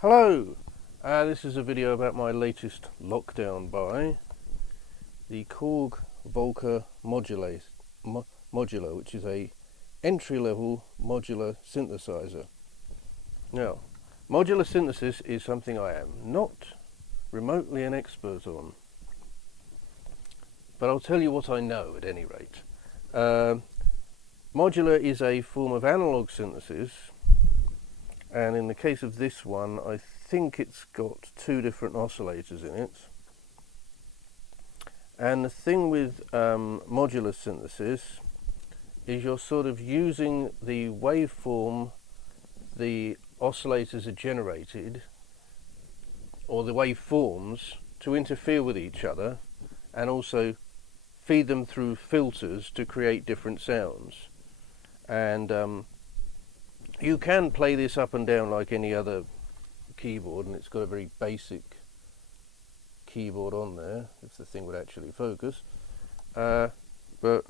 Hello! This is a video about my latest lockdown buy, the Korg Volka Modular, which is a entry-level modular synthesizer. Now, modular synthesis is something I am not remotely an expert on, but I'll tell you what I know at any rate. Modular is a form of analog synthesis, and in the case of this one I think it's got two different oscillators in it. And the thing with modular synthesis is you're sort of using the waveform the oscillators are generated, or the waveforms, to interfere with each other and also feed them through filters to create different sounds. And you can play this up and down like any other keyboard, and it's got a very basic keyboard on there, if the thing would actually focus. But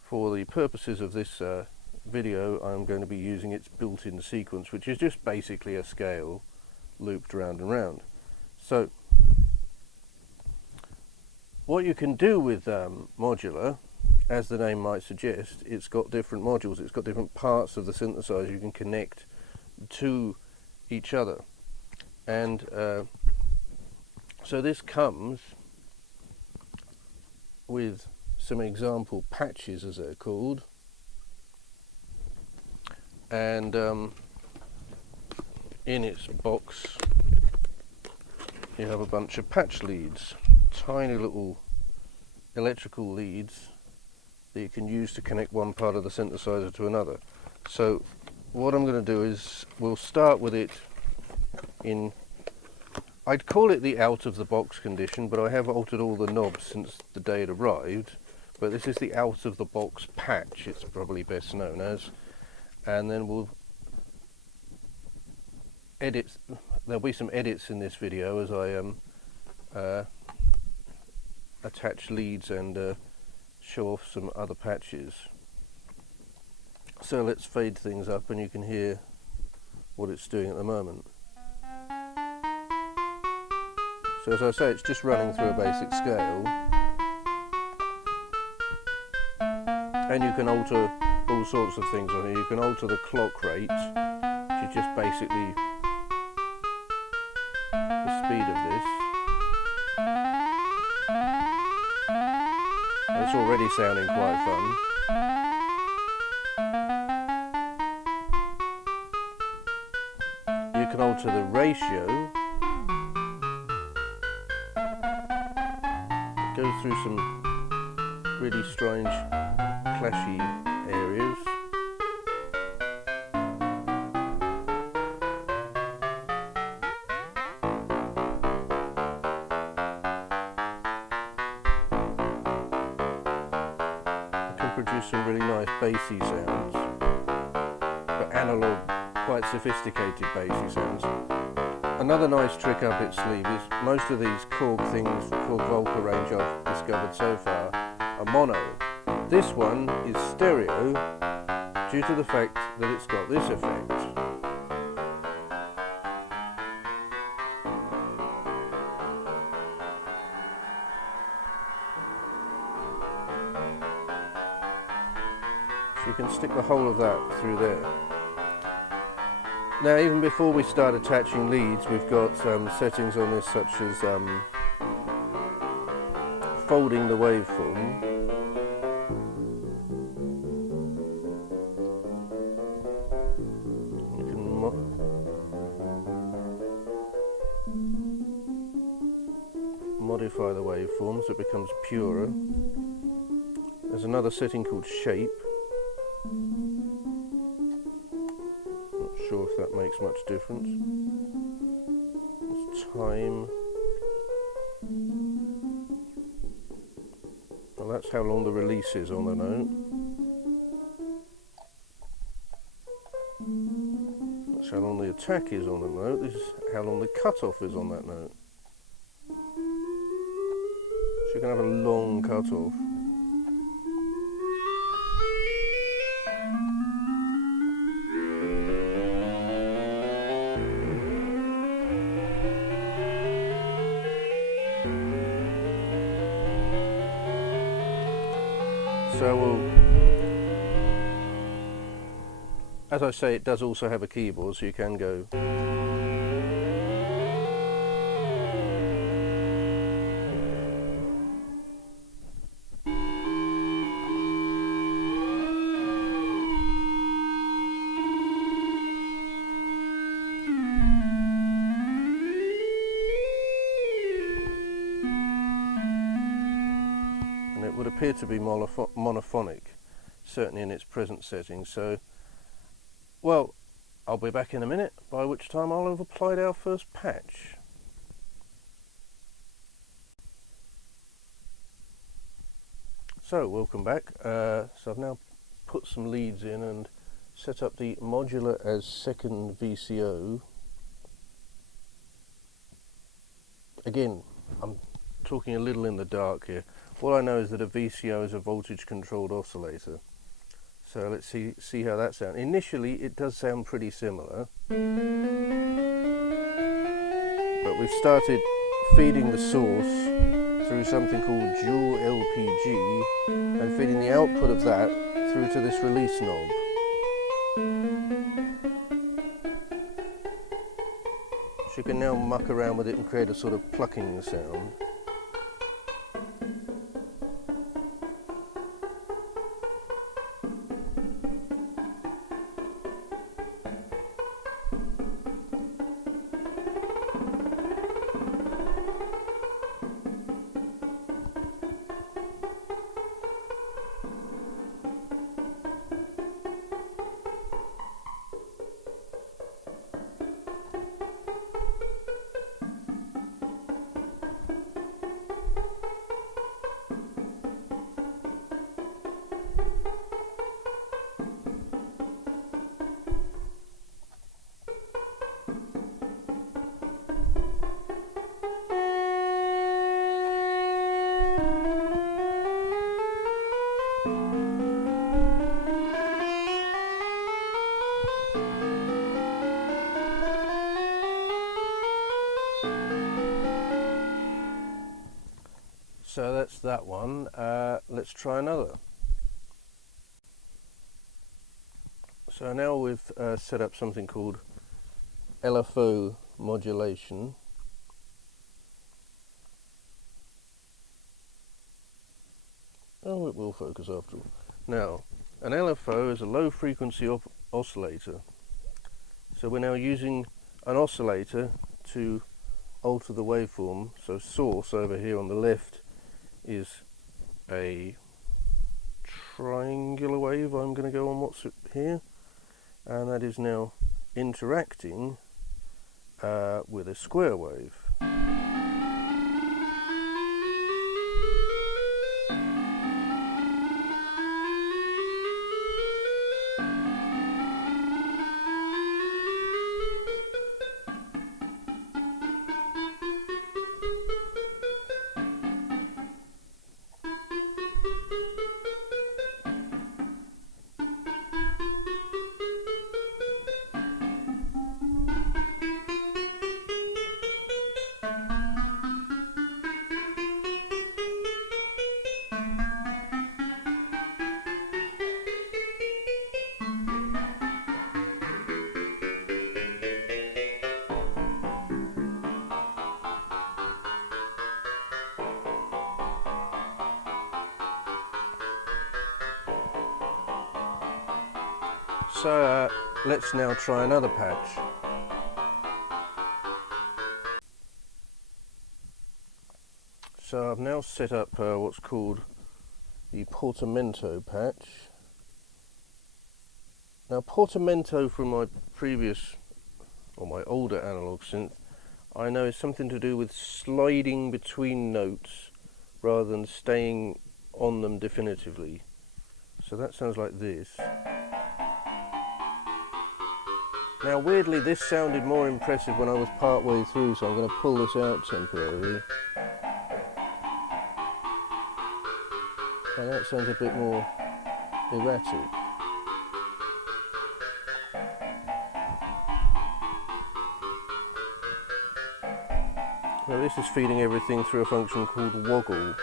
for the purposes of this video, I'm going to be using its built-in sequence, which is just basically a scale looped round and round. So what you can do with modular, as the name might suggest, it's got different modules, it's got different parts of the synthesizer you can connect to each other. And so this comes with some example patches, as they're called, and in its box you have a bunch of patch leads, tiny little electrical leads that you can use to connect one part of the synthesizer to another. So what I'm going to do is we'll start with it in, I'd call it the out of the box condition, but I have altered all the knobs since the day it arrived. But this is the out of the box patch, it's probably best known as. And then we'll edit, there'll be some edits in this video as I attach leads and show off some other patches. So let's fade things up and you can hear what it's doing at the moment. So as I say, it's just running through a basic scale, and you can alter all sorts of things on here. You can alter the clock rate, which is just basically the speed of this. It's already sounding quite fun. You can alter the ratio. It goes through some really strange, clashy areas. Produce some really nice bassy sounds, but analog, quite sophisticated bassy sounds. Another nice trick up its sleeve is most of these Korg things, the Korg Volka range I've discovered so far, are mono. This one is stereo due to the fact that it's got this effect. You can stick the whole of that through there. Now, even before we start attaching leads, we've got settings on this such as folding the waveform. You can modify the waveform so it becomes purer. There's another setting called shape. Not sure if that makes much difference. It's time. Well, that's how long the release is on the note. That's how long the attack is on the note. This is how long the cutoff is on that note. So you can have a long cutoff. So as I say, it does also have a keyboard, so you can go. And it would appear to be monophonic, certainly in its present setting. So, well, I'll be back in a minute, by which time I'll have applied our first patch. So, welcome back. So I've now put some leads in and set up the modular as second VCO. Again, I'm talking a little in the dark here. All I know is that a VCO is a voltage controlled oscillator. So let's see how that sounds. Initially it does sound pretty similar, but we've started feeding the source through something called dual LPG and feeding the output of that through to this release knob. So you can now muck around with it and create a sort of plucking sound. So that's that one. Let's try another. So now we've set up something called Lfo Modulation. Oh, it will focus after all. Now, an LFO is a low frequency oscillator. So we're now using an oscillator to alter the waveform. So source over here on the left is a triangular wave. I'm going to go on what's here, and that is now interacting with a square wave. So let's now try another patch. So I've now set up what's called the Portamento Patch. Now Portamento, from my previous, or my older analog synth, I know is something to do with sliding between notes rather than staying on them definitively. So that sounds like this. Now weirdly this sounded more impressive when I was part way through, so I'm going to pull this out temporarily. And that sounds a bit more erratic. Now this is feeding everything through a function called woggle.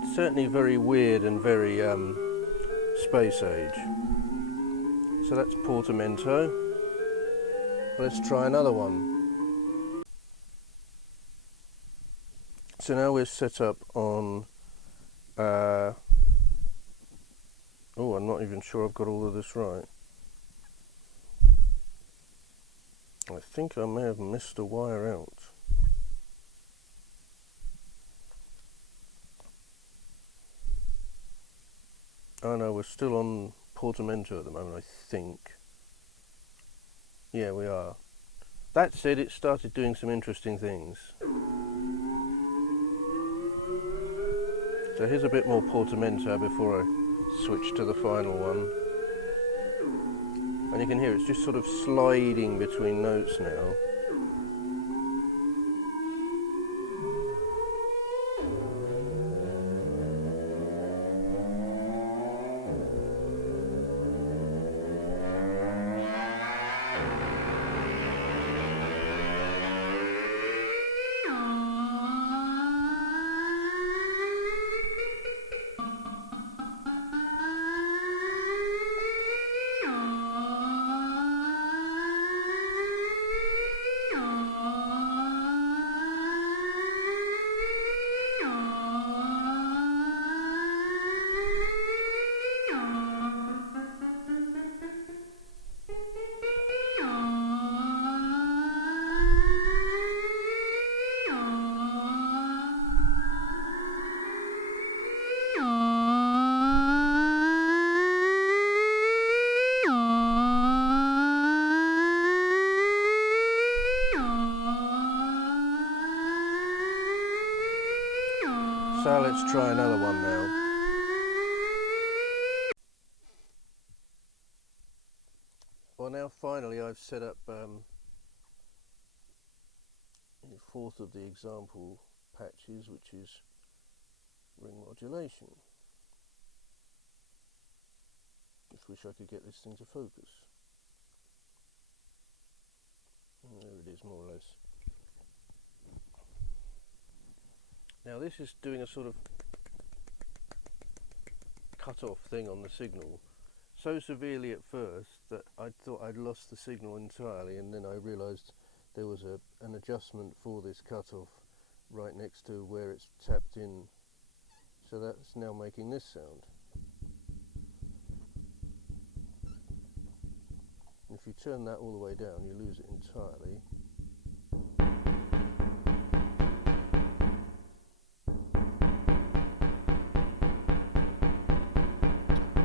It's certainly very weird and very space age. So that's Portamento. Let's try another one. So now we're set up on oh, I'm not even sure I've got all of this right. I think I may have missed a wire out. Oh no, we're still on Portamento at the moment, I think. Yeah, we are. That said, it started doing some interesting things. So here's a bit more Portamento before I switch to the final one. And you can hear it's just sort of sliding between notes now. So let's try another one now. Well, now finally I've set up the fourth of the example patches, which is ring modulation. Just wish I could get this thing to focus. There it is, more or less. Now this is doing a sort of cut-off thing on the signal, so severely at first that I thought I'd lost the signal entirely, and then I realised there was an adjustment for this cut-off right next to where it's tapped in, so that's now making this sound. If you turn that all the way down, you lose it entirely.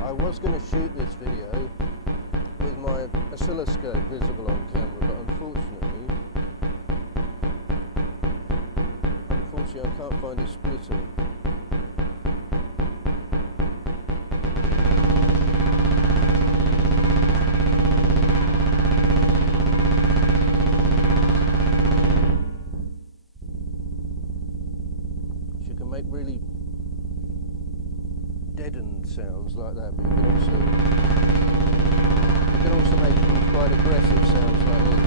I was going to shoot this video with my oscilloscope visible on camera, but unfortunately I can't find a splitter. You can make really deadened sounds like that, but you can also make quite aggressive sounds like this.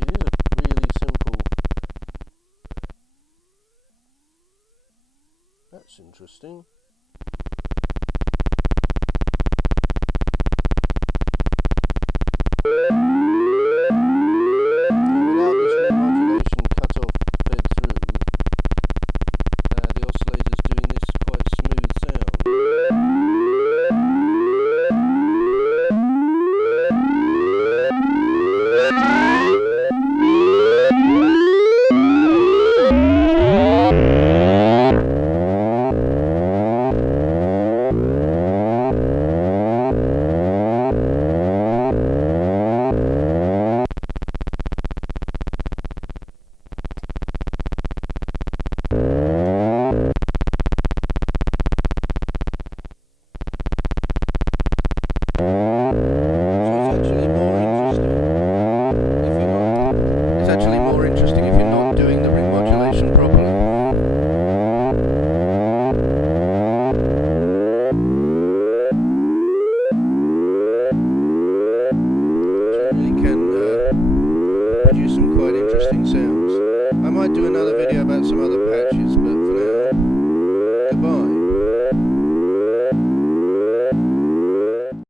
It is a really simple. That's interesting. might do another